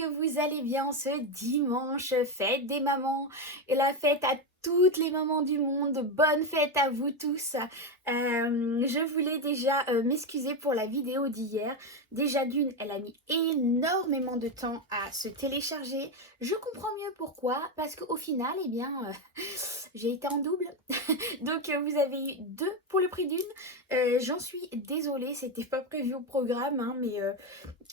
que vous allez bien ce dimanche, fête des mamans et la fête à toutes les mamans du monde. Bonne fête à vous tous. Je voulais déjà m'excuser pour la vidéo d'hier. Déjà d'une, elle a mis énormément de temps à se télécharger. Je comprends mieux pourquoi, parce qu'au final, eh bien, j'ai été en double. Donc vous avez eu deux pour le prix d'une. J'en suis désolée, c'était pas prévu au programme, hein, mais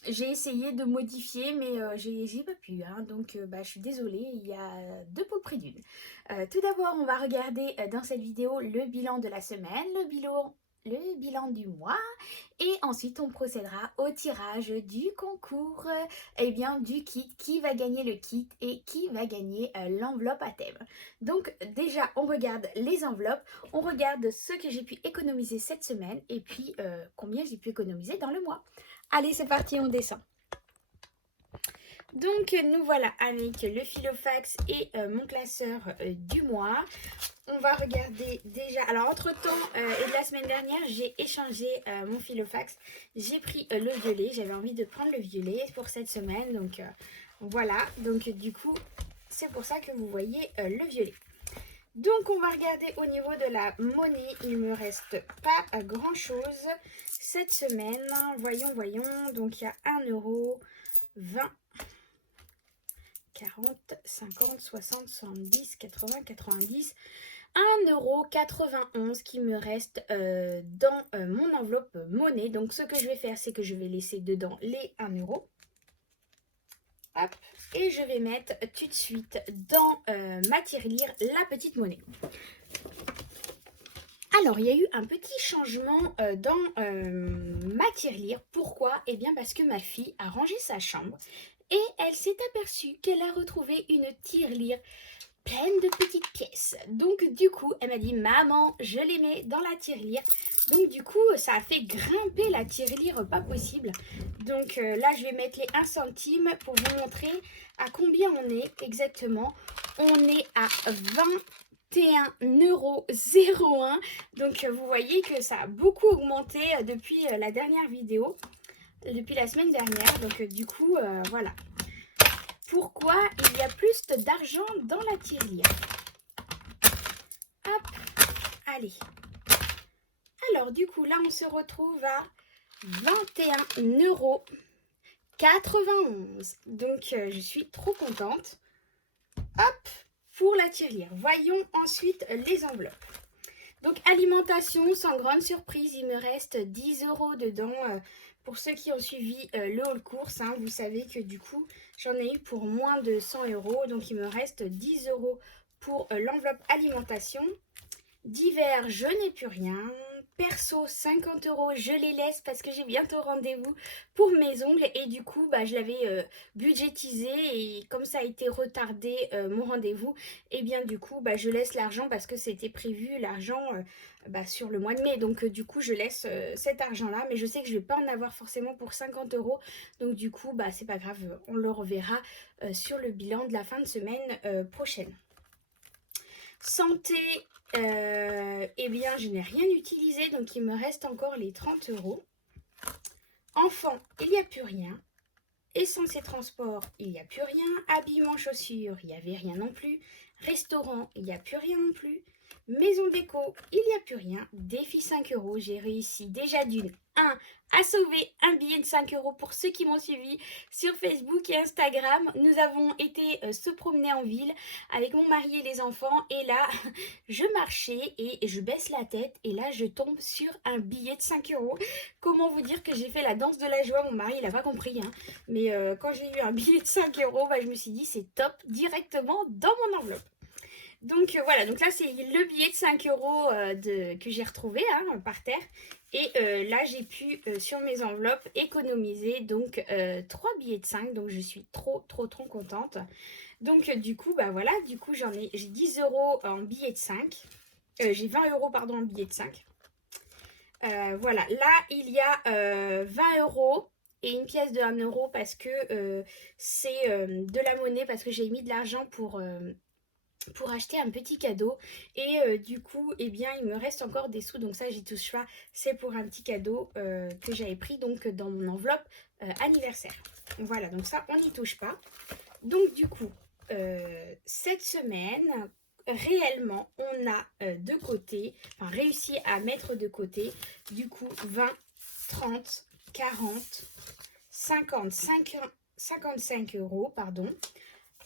j'ai essayé de modifier, mais j'ai pas pu, hein, donc je suis désolée, il y a deux pour le prix d'une. Tout d'abord, on va regarder dans cette vidéo le bilan de la semaine, le bilan du mois, et ensuite on procédera au tirage du concours, et bien du kit, qui va gagner le kit et qui va gagner l'enveloppe à thème. Donc déjà, on regarde les enveloppes, on regarde ce que j'ai pu économiser cette semaine, et puis combien j'ai pu économiser dans le mois. Allez, c'est parti, on descend. Donc, nous voilà avec le Filofax et mon classeur du mois. On va regarder déjà. Alors, entre-temps, et de la semaine dernière, j'ai échangé mon Filofax. J'ai pris le violet. J'avais envie de prendre le violet pour cette semaine. Donc, voilà. Donc, du coup, c'est pour ça que vous voyez le violet. Donc, on va regarder au niveau de la monnaie. Il ne me reste pas grand-chose cette semaine. Voyons. Donc, il y a 1 euro, 20, 40, 50, 60, 70, 80, 90. 1,91 € qui me reste dans mon enveloppe monnaie. Donc, ce que je vais faire, c'est que je vais laisser dedans les 1 euro. Hop. Et je vais mettre tout de suite dans ma tirelire la petite monnaie. Alors, il y a eu un petit changement dans ma tirelire. Pourquoi? Eh bien, parce que ma fille a rangé sa chambre et elle s'est aperçue qu'elle a retrouvé une tirelire pleine de petites pièces. Donc, du coup, elle m'a dit, maman, je les mets dans la tirelire. Donc, du coup, ça a fait grimper la tirelire pas possible. Donc, là, je vais mettre les 1 centime pour vous montrer à combien on est exactement. On est à 21,01 €. Donc, vous voyez que ça a beaucoup augmenté depuis la dernière vidéo, depuis la semaine dernière. Donc, du coup, voilà. Pourquoi il y a plus d'argent dans la tirelire? Hop, allez. Alors, du coup, là, on se retrouve à 21,91 €. Donc, je suis trop contente. Hop, pour la tirelire. Voyons ensuite les enveloppes. Donc, alimentation, sans grande surprise, il me reste 10 € dedans. Pour ceux qui ont suivi le haul course, hein, vous savez que du coup, j'en ai eu pour moins de 100 €. Donc, il me reste 10 € pour l'enveloppe alimentation. Divers, je n'ai plus rien. Perso, 50 €, je les laisse parce que j'ai bientôt rendez-vous pour mes ongles. Et du coup, je l'avais budgétisé. Et comme ça a été retardé mon rendez-vous, et bien du coup, je laisse l'argent parce que c'était prévu l'argent sur le mois de mai. Donc du coup, je laisse cet argent-là. Mais je sais que je ne vais pas en avoir forcément pour 50 €. Donc du coup, c'est pas grave. On le reverra sur le bilan de la fin de semaine prochaine. Santé, eh bien, je n'ai rien utilisé, donc il me reste encore les 30 €. Enfant, il n'y a plus rien. Essence et transport, il n'y a plus rien. Habillement, chaussures, il n'y avait rien non plus. Restaurant, il n'y a plus rien non plus. Maison déco, il n'y a plus rien. Défi 5 €, j'ai réussi déjà d'une 1 à sauver un billet de 5 € pour ceux qui m'ont suivi sur Facebook et Instagram. Nous avons été se promener en ville avec mon mari et les enfants. Et là, je marchais et je baisse la tête. Et là, je tombe sur un billet de 5 €. Comment vous dire que j'ai fait la danse de la joie? Mon mari, il n'a pas compris, hein. Mais quand j'ai eu un billet de 5 €, je me suis dit, c'est top, directement dans mon enveloppe. Donc voilà, donc là c'est le billet de 5 € que j'ai retrouvé par terre. Et là j'ai pu sur mes enveloppes économiser donc 3 billets de 5. Donc je suis trop contente. Donc du coup voilà, du coup j'ai 10 € en billets de 5. J'ai 20 € pardon en billets de 5. Voilà, là il y a 20 € et une pièce de 1 € parce que c'est de la monnaie, parce que j'ai mis de l'argent pour pour acheter un petit cadeau. Et du coup, eh bien, il me reste encore des sous. Donc ça, j'y touche pas. C'est pour un petit cadeau que j'avais pris donc dans mon enveloppe anniversaire. Voilà, donc ça, on n'y touche pas. Donc du coup, cette semaine, réellement, on a de côté, enfin réussi à mettre de côté, du coup, 20, 30, 40, 55 euros, pardon,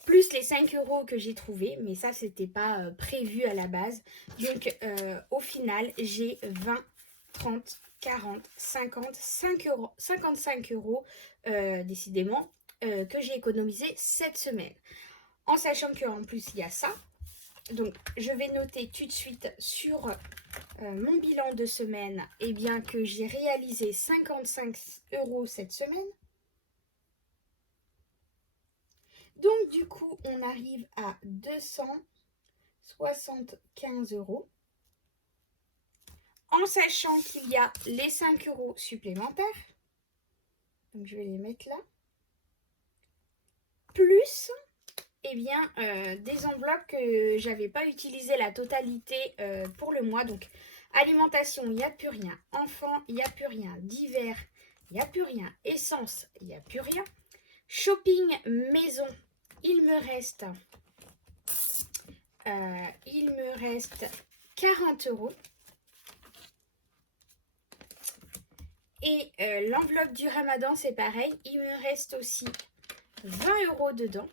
plus les 5 euros que j'ai trouvés, mais ça, c'était pas prévu à la base. Donc, au final, j'ai 20, 30, 40, 50, 5 euros, 55 euros, décidément, que j'ai économisé cette semaine. En sachant qu'en plus, il y a ça. Donc, je vais noter tout de suite sur mon bilan de semaine, eh bien, que j'ai réalisé 55 euros cette semaine. Donc, du coup, on arrive à 275 euros. En sachant qu'il y a les 5 euros supplémentaires. Donc, je vais les mettre là. Plus, eh bien, des enveloppes que j'avais pas utilisées la totalité pour le mois. Donc, alimentation, il n'y a plus rien. Enfant, il n'y a plus rien. Divers, il n'y a plus rien. Essence, il n'y a plus rien. Shopping, maison, il me reste 40 euros. Et l'enveloppe du Ramadan, c'est pareil. Il me reste aussi 20 euros dedans.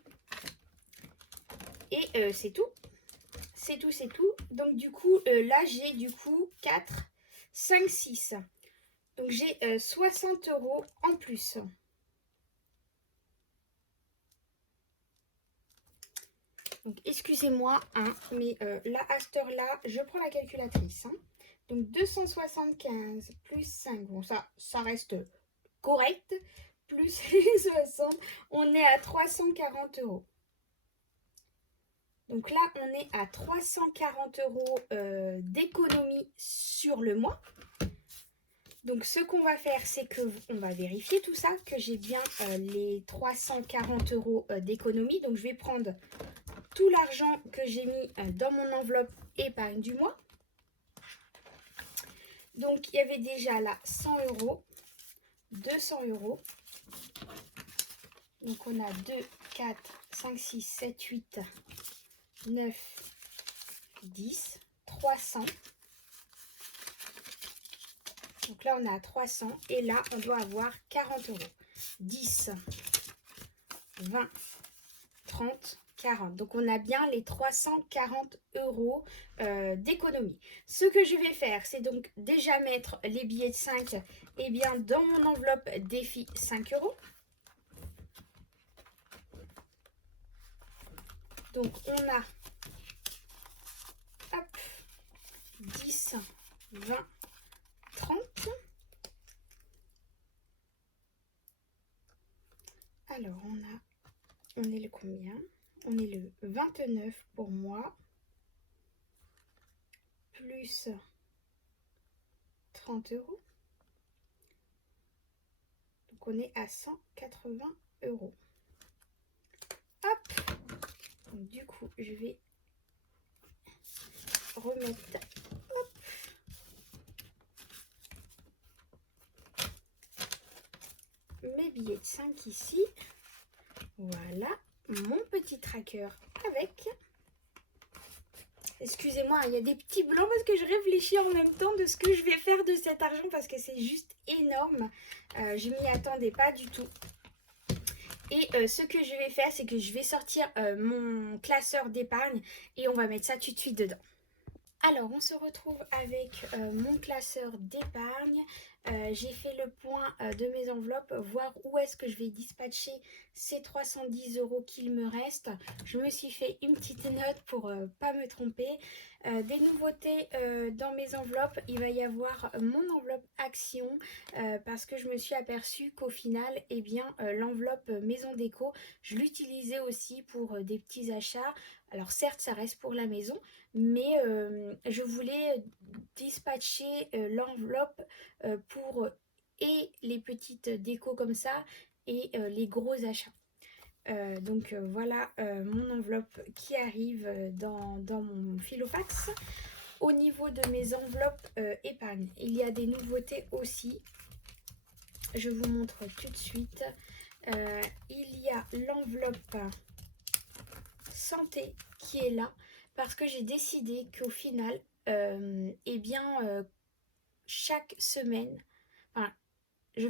Et c'est tout. C'est tout, c'est tout. Donc du coup, là, j'ai du coup 4, 5, 6. Donc j'ai 60 euros en plus. Donc excusez-moi, hein, mais là, à cette heure-là, je prends la calculatrice. Hein. Donc 275 plus 5, bon ça reste correct. Plus les 60, on est à 340 euros. Donc là, on est à 340 euros d'économie sur le mois. Donc ce qu'on va faire, c'est qu'on va vérifier tout ça, que j'ai bien les 340 euros d'économie. Donc je vais prendre tout l'argent que j'ai mis dans mon enveloppe épargne du mois. Donc il y avait déjà là 100 euros, 200 euros. Donc on a 2, 4, 5, 6, 7, 8, 9, 10, 300. Donc là, on a 300 et là, on doit avoir 40 euros. 10, 20, 30, 40. Donc, on a bien les 340 euros d'économie. Ce que je vais faire, c'est donc déjà mettre les billets de 5 eh bien, dans mon enveloppe défi 5 euros. Donc, on a hop, 10, 20, 30. Alors, on est le combien? On est le 29 pour moi. Plus 30 euros. Donc, on est à 180 euros. Hop! Donc, du coup, je vais remettre hop, mes billets de 5 ici. Voilà, mon petit tracker avec. Excusez-moi, il y a des petits blancs parce que je réfléchis en même temps de ce que je vais faire de cet argent parce que c'est juste énorme. Je m'y attendais pas du tout. Et ce que je vais faire, c'est que je vais sortir mon classeur d'épargne et on va mettre ça tout de suite dedans. Alors, on se retrouve avec mon classeur d'épargne. J'ai fait le point de mes enveloppes, voir où est-ce que je vais dispatcher ces 310 euros qu'il me reste. Je me suis fait une petite note pour pas me tromper. Des nouveautés dans mes enveloppes, il va y avoir mon enveloppe action parce que je me suis aperçue qu'au final, eh bien, l'enveloppe maison déco, je l'utilisais aussi pour des petits achats. Alors certes, ça reste pour la maison, mais je voulais dispatcher l'enveloppe pour et les petites décos comme ça et les gros achats. Voilà mon enveloppe qui arrive dans mon filofax. Au niveau de mes enveloppes épargne, il y a des nouveautés aussi. Je vous montre tout de suite. Il y a l'enveloppe santé qui est là parce que j'ai décidé qu'au final, chaque semaine, enfin, je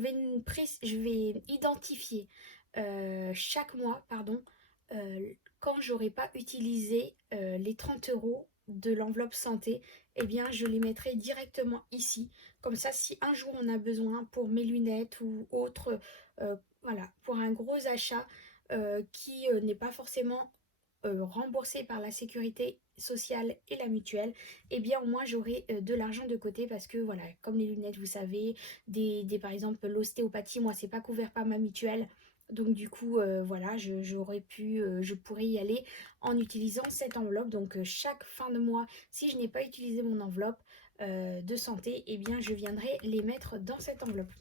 vais identifier chaque mois, pardon, quand j'aurai pas utilisé les 30 € de l'enveloppe santé, eh bien je les mettrai directement ici. Comme ça, si un jour on a besoin pour mes lunettes ou autre, voilà, pour un gros achat qui n'est pas forcément remboursé par la sécurité sociale et la mutuelle, eh bien au moins j'aurai de l'argent de côté parce que voilà, comme les lunettes, vous savez, par exemple l'ostéopathie, moi c'est pas couvert par ma mutuelle. Donc du coup, voilà, je pourrais y aller en utilisant cette enveloppe. Donc chaque fin de mois, si je n'ai pas utilisé mon enveloppe de santé, eh bien je viendrai les mettre dans cette enveloppe.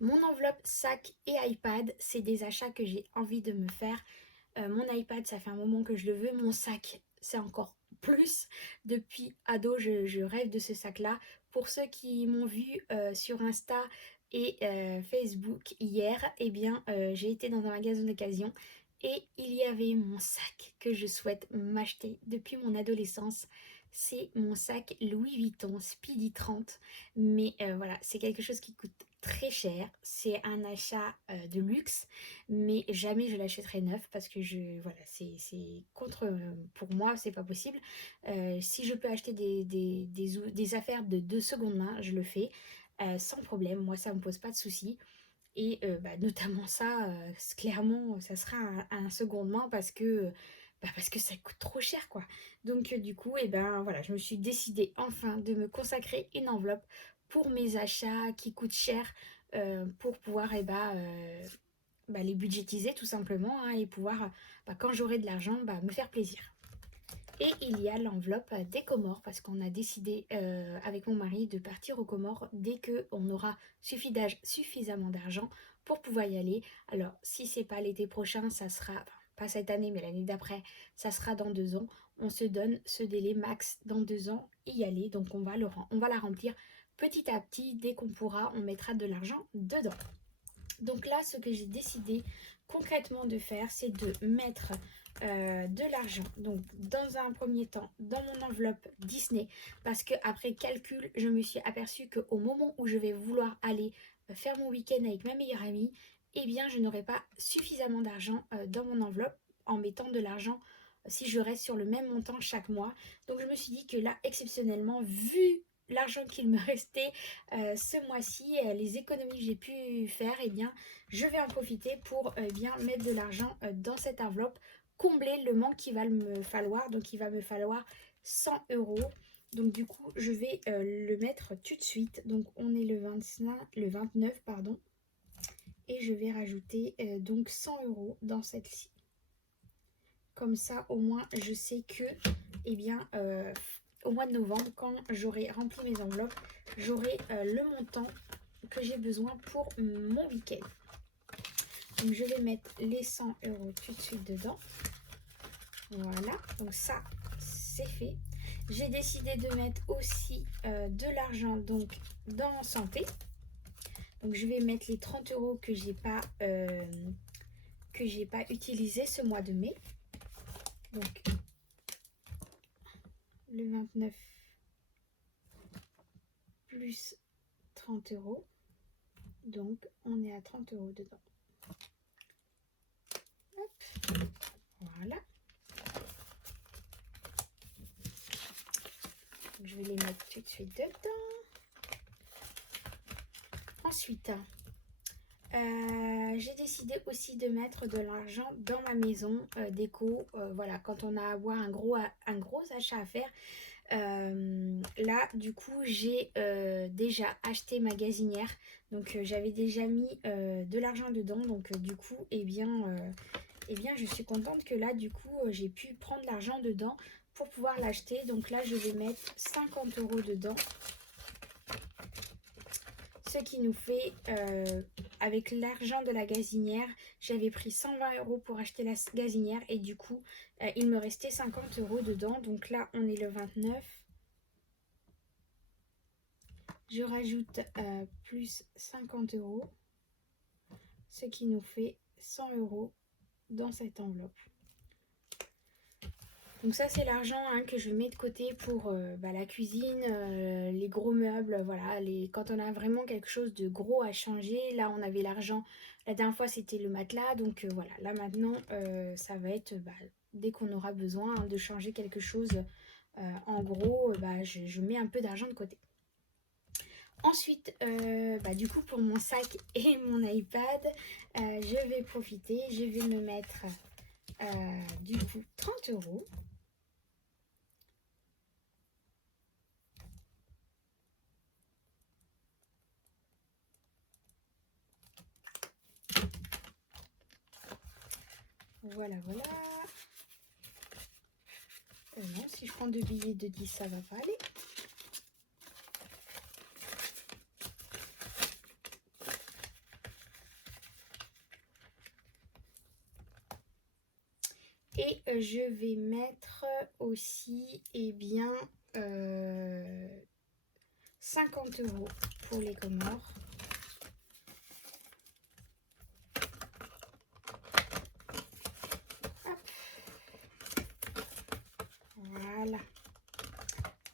Mon enveloppe sac et iPad, c'est des achats que j'ai envie de me faire. Mon iPad, ça fait un moment que je le veux. Mon sac, c'est encore plus. Depuis ado, je rêve de ce sac-là. Pour ceux qui m'ont vu sur Insta et Facebook hier, eh bien, j'ai été dans un magasin d'occasion et il y avait mon sac que je souhaite m'acheter depuis mon adolescence. C'est mon sac Louis Vuitton Speedy 30. Mais voilà, c'est quelque chose qui coûte très cher. C'est un achat de luxe, mais jamais je l'achèterai neuf parce que voilà, c'est contre, pour moi, c'est pas possible. Si je peux acheter des affaires de seconde main, je le fais sans problème. Moi, ça me pose pas de soucis. Et notamment ça, clairement, ça sera un seconde main parce que ça coûte trop cher, quoi. Donc du coup, voilà, je me suis décidée enfin de me consacrer une enveloppe pour mes achats qui coûtent cher pour pouvoir les budgétiser tout simplement, hein, et pouvoir, quand j'aurai de l'argent, me faire plaisir. Et il y a l'enveloppe des Comores parce qu'on a décidé avec mon mari de partir aux Comores dès qu'on aura suffisamment d'argent pour pouvoir y aller. Alors si c'est pas l'été prochain, ça sera, pas cette année mais l'année d'après, ça sera dans 2 ans. On se donne ce délai max dans 2 ans y aller. Donc on va la remplir petit à petit. Dès qu'on pourra, on mettra de l'argent dedans. Donc là, ce que j'ai décidé concrètement de faire, c'est de mettre de l'argent, donc dans un premier temps dans mon enveloppe Disney, parce que après calcul, je me suis aperçue qu'au moment où je vais vouloir aller faire mon week-end avec ma meilleure amie, eh bien je n'aurai pas suffisamment d'argent dans mon enveloppe en mettant de l'argent si je reste sur le même montant chaque mois. Donc je me suis dit que là, exceptionnellement, vu l'argent qu'il me restait ce mois-ci, les économies que j'ai pu faire, eh bien je vais en profiter pour mettre de l'argent dans cette enveloppe, combler le manque qu'il va me falloir. Donc il va me falloir 100 €. Donc du coup je vais le mettre tout de suite. Donc on est le 29 pardon. Et je vais rajouter donc 100 € dans celle-ci. Comme ça au moins je sais que au mois de novembre, quand j'aurai rempli mes enveloppes, j'aurai le montant que j'ai besoin pour mon week-end. Donc je vais mettre les 100 € tout de suite dedans. Voilà, donc ça c'est fait. J'ai décidé de mettre aussi de l'argent donc dans santé. Donc je vais mettre les 30 € que j'ai pas utilisé ce mois de mai. Donc le 29 plus 30 €. Donc on est à 30 € dedans. Hop, voilà. Donc, je vais les mettre tout de suite dedans. Ensuite, j'ai décidé aussi de mettre de l'argent dans ma maison déco. Voilà, quand on a à avoir un gros achat à faire. Là du coup j'ai déjà acheté ma gazinière, donc j'avais déjà mis de l'argent dedans, donc du coup je suis contente que là du coup j'ai pu prendre l'argent dedans pour pouvoir l'acheter. Donc là je vais mettre 50 € dedans, ce qui nous fait avec l'argent de la gazinière, j'avais pris 120 € pour acheter la gazinière et du coup, il me restait 50 € dedans. Donc là, on est le 29. Je rajoute plus 50 €, ce qui nous fait 100 € dans cette enveloppe. Donc ça, c'est l'argent que je mets de côté pour la cuisine, les gros meubles, voilà. Quand on a vraiment quelque chose de gros à changer, là on avait l'argent. La dernière fois c'était le matelas, donc voilà. Là maintenant, ça va être dès qu'on aura besoin de changer quelque chose, en gros, je mets un peu d'argent de côté. Ensuite, du coup pour mon sac et mon iPad, je vais profiter, je vais me mettre du coup 30 €. Voilà, voilà. Non, si je prends 2 billets de 10, ça va pas aller. Et je vais mettre aussi, 50 € pour les Comores. Hop. Voilà.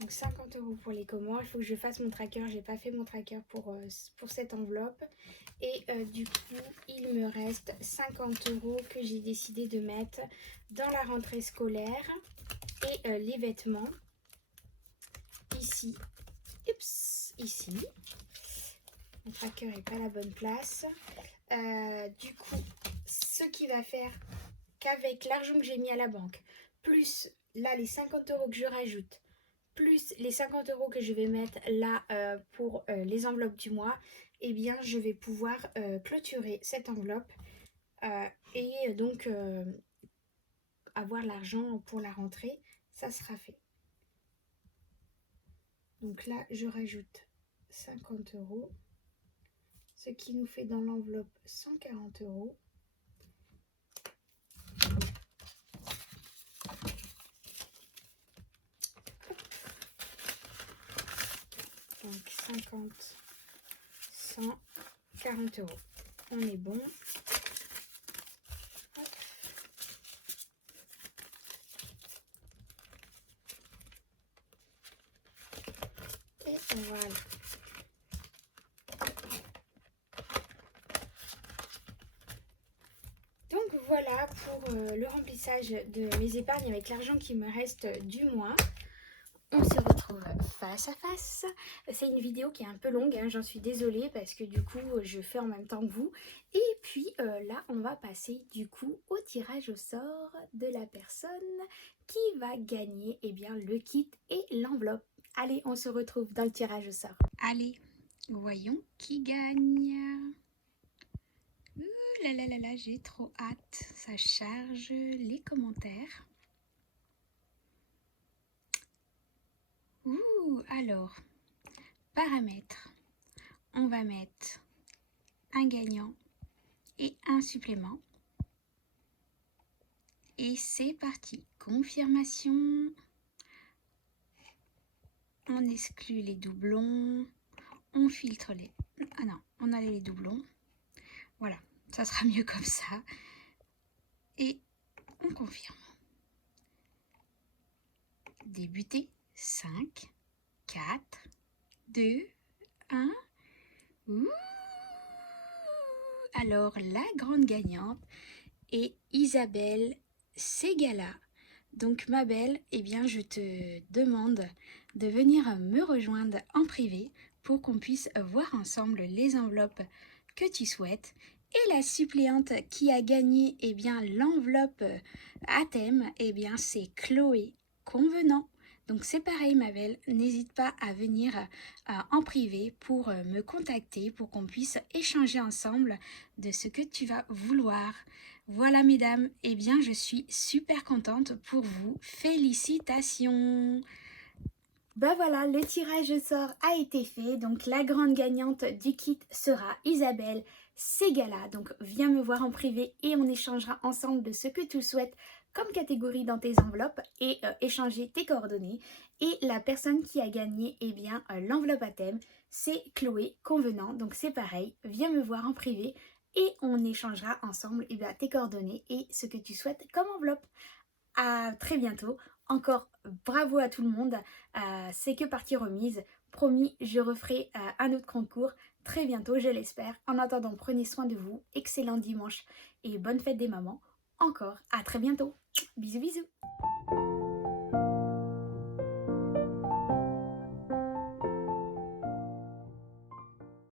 Donc 50 € pour les Comores. Il faut que je fasse mon tracker. J'ai pas fait mon tracker pour cette enveloppe. Et du coup, il me reste 50 € que j'ai décidé de mettre dans la rentrée scolaire. Et les vêtements, ici. Oups, ici. Mon tracker n'est pas à la bonne place. Du coup, ce qui va faire qu'avec l'argent que j'ai mis à la banque, plus là les 50 € que je rajoute, plus les 50 € que je vais mettre là pour les enveloppes du mois, eh bien je vais pouvoir clôturer cette enveloppe et donc avoir l'argent pour la rentrée. Ça sera fait. Donc là je rajoute 50 €, ce qui nous fait dans l'enveloppe 140 €. Donc 50, 100, 40 €. On est bon. Hop. Et voilà. Donc voilà pour le remplissage de mes épargnes avec l'argent qui me reste du mois. On se retrouve face à face. C'est une vidéo qui est un peu longue, j'en suis désolée parce que du coup je fais en même temps que vous. Et puis là on va passer du coup au tirage au sort de la personne qui va gagner le kit et l'enveloppe. Allez, on se retrouve dans le tirage au sort. Allez, voyons qui gagne. Ouh là là là là, j'ai trop hâte. Ça charge les commentaires. Ouh, alors, paramètres. On va mettre un gagnant et un supplément. Et c'est parti. Confirmation. On exclut les doublons. On filtre les... Ah non, on a les doublons. Voilà, ça sera mieux comme ça. Et on confirme. Débuter. 5, 4, 2, 1. Ouh! Alors, la grande gagnante est Isabelle Segala. Donc, ma belle, je te demande de venir me rejoindre en privé pour qu'on puisse voir ensemble les enveloppes que tu souhaites. Et la suppléante qui a gagné l'enveloppe à thème, c'est Chloé Convenant. Donc c'est pareil ma belle, n'hésite pas à venir en privé pour me contacter pour qu'on puisse échanger ensemble de ce que tu vas vouloir. Voilà mesdames, je suis super contente pour vous. Félicitations! Voilà, le tirage au sort a été fait. Donc la grande gagnante du kit sera Isabelle ces galas. Donc viens me voir en privé et on échangera ensemble de ce que tu souhaites comme catégorie dans tes enveloppes et échanger tes coordonnées. Et la personne qui a gagné eh bien, l'enveloppe à thème, c'est Chloé Convenant. Donc c'est pareil, viens me voir en privé et on échangera ensemble eh bien, tes coordonnées et ce que tu souhaites comme enveloppe. À très bientôt. Encore bravo à tout le monde. C'est que partie remise. Promis, je referai un autre concours très bientôt, je l'espère. En attendant, prenez soin de vous. Excellent dimanche et bonne fête des mamans. Encore à très bientôt. Bisous bisous.